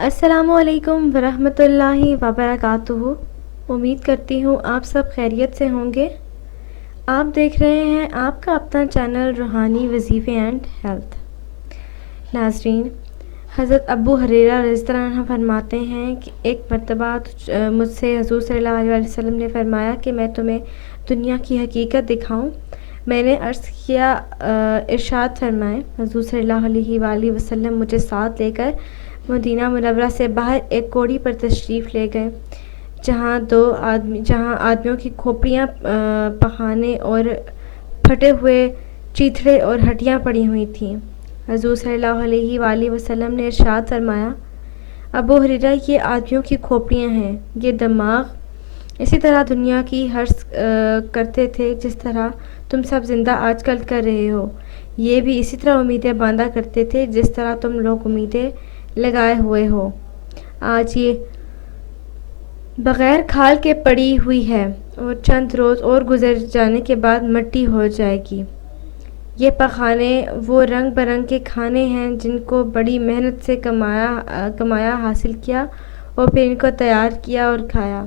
السلام علیکم ورحمۃ اللہ وبرکاتہ۔ امید کرتی ہوں آپ سب خیریت سے ہوں گے۔ آپ دیکھ رہے ہیں آپ کا اپنا چینل روحانی وظیفے اینڈ ہیلتھ۔ ناظرین، حضرت ابو ہریرہ رضی اللہ عنہ فرماتے ہیں کہ ایک مرتبہ مجھ سے حضور صلی اللہ علیہ وسلم نے فرمایا کہ میں تمہیں دنیا کی حقیقت دکھاؤں۔ میں نے عرض کیا، ارشاد فرمائیں۔ حضور صلی اللہ علیہ وآلہ وسلم مجھے ساتھ لے کر مدینہ منورہ سے باہر ایک کوڑی پر تشریف لے گئے، جہاں آدمیوں کی کھوپڑیاں، پخانے اور پھٹے ہوئے چیتھڑے اور ہڈیاں پڑی ہوئی تھیں۔ حضور صلی اللہ علیہ وآلہ وسلم نے ارشاد فرمایا، ابو ہریرہ، یہ آدمیوں کی کھوپڑیاں ہیں، یہ دماغ اسی طرح دنیا کی حرث کرتے تھے جس طرح تم سب زندہ آج کل کر رہے ہو۔ یہ بھی اسی طرح امیدیں باندھا کرتے تھے جس طرح تم لوگ امیدیں لگائے ہوئے ہو۔ آج یہ بغیر کھال کے پڑی ہوئی ہے اور چند روز اور گزر جانے کے بعد مٹی ہو جائے گی۔ یہ پخانے وہ رنگ برنگ کے کھانے ہیں جن کو بڑی محنت سے کمایا حاصل کیا اور پھر ان کو تیار کیا اور کھایا۔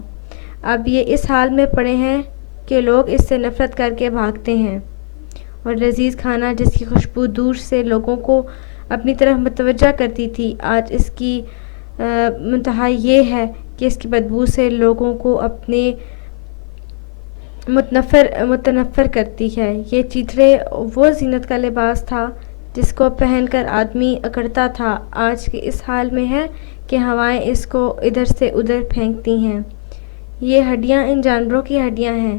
اب یہ اس حال میں پڑے ہیں کہ لوگ اس سے نفرت کر کے بھاگتے ہیں، اور لذیذ کھانا جس کی خوشبو دور سے لوگوں کو اپنی طرف متوجہ کرتی تھی، آج اس کی منتہا یہ ہے کہ اس کی بدبو سے لوگوں کو اپنے متنفر کرتی ہے۔ یہ چیتھڑے وہ زینت کا لباس تھا جس کو پہن کر آدمی اکڑتا تھا، آج کے اس حال میں ہے کہ ہوائیں اس کو ادھر سے ادھر پھینکتی ہیں۔ یہ ہڈیاں ان جانوروں کی ہڈیاں ہیں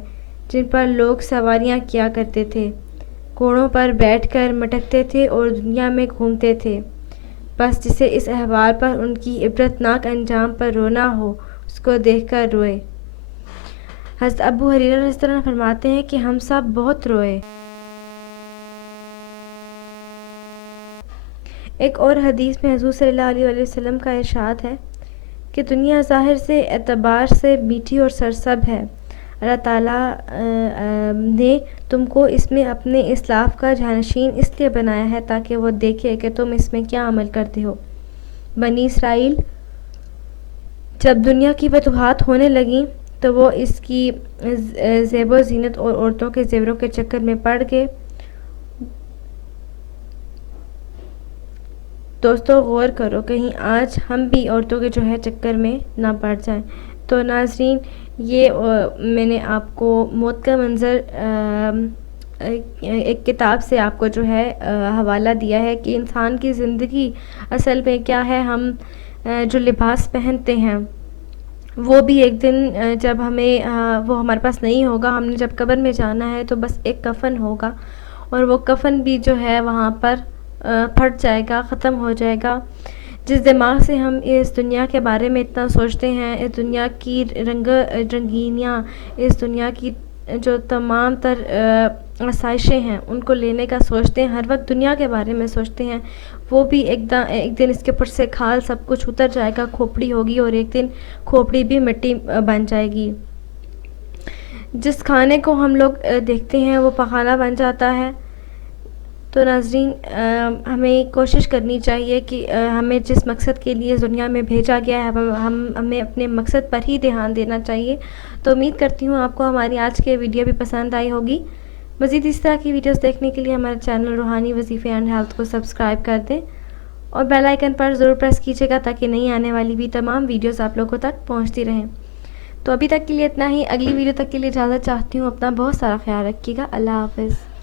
جن پر لوگ سواریاں کیا کرتے تھے، گھوڑوں پر بیٹھ کر مٹکتے تھے اور دنیا میں گھومتے تھے، بس جسے اس احوال پر ان کی عبرتناک انجام پر رونا ہو، اس کو دیکھ کر روئے۔ حضرت ابو ہریرہ رضی اللہ عنہ فرماتے ہیں کہ ہم سب بہت روئے۔ ایک اور حدیث میں حضور صلی اللہ علیہ وسلم کا ارشاد ہے کہ دنیا ظاہر سے اعتبار سے میٹھی اور سرسبز ہے، اللہ تعالیٰ نے تم کو اس میں اپنے اسلاف کا جانشین اس لیے بنایا ہے تاکہ وہ دیکھے کہ تم اس میں کیا عمل کرتے ہو۔ بنی اسرائیل جب دنیا کی فتوحات ہونے لگیں تو وہ اس کی زیب و زینت اور عورتوں کے زیوروں کے چکر میں پڑ گئے۔ دوستو، غور کرو کہیں آج ہم بھی عورتوں کے چکر میں نہ پڑ جائیں۔ تو ناظرین، یہ میں نے آپ کو موت کا منظر ایک کتاب سے آپ کو حوالہ دیا ہے کہ انسان کی زندگی اصل میں کیا ہے۔ ہم جو لباس پہنتے ہیں وہ بھی ایک دن جب وہ ہمارے پاس نہیں ہوگا، ہم نے جب قبر میں جانا ہے تو بس ایک کفن ہوگا، اور وہ کفن بھی وہاں پر پھٹ جائے گا، ختم ہو جائے گا۔ جس دماغ سے ہم اس دنیا کے بارے میں اتنا سوچتے ہیں، اس دنیا کی رنگینیاں، اس دنیا کی جو تمام تر آسائشیں ہیں ان کو لینے کا سوچتے ہیں، ہر وقت دنیا کے بارے میں سوچتے ہیں، وہ بھی ایک دن اس کے اوپر سے کھال سب کچھ اتر جائے گا، کھوپڑی ہوگی، اور ایک دن کھوپڑی بھی مٹی بن جائے گی۔ جس کھانے کو ہم لوگ دیکھتے ہیں وہ پخانہ بن جاتا ہے۔ تو ناظرین، ہمیں کوشش کرنی چاہیے کہ ہمیں جس مقصد کے لیے دنیا میں بھیجا گیا ہے ہمیں اپنے مقصد پر ہی دھیان دینا چاہیے۔ تو امید کرتی ہوں آپ کو ہماری آج کے ویڈیو بھی پسند آئی ہوگی۔ مزید اس طرح کی ویڈیوز دیکھنے کے لیے ہمارے چینل روحانی وظیفے اینڈ ہیلتھ کو سبسکرائب کر دیں، اور بیل آئیکن پر ضرور پریس کیجیے گا تاکہ نئی آنے والی بھی تمام ویڈیوز آپ لوگوں تک پہنچتی رہیں۔ تو ابھی تک کے لیے اتنا ہی، اگلی ویڈیو تک کے لیے اجازت چاہتی ہوں۔ اپنا بہت سارا خیال رکھیے گا۔ اللہ حافظ۔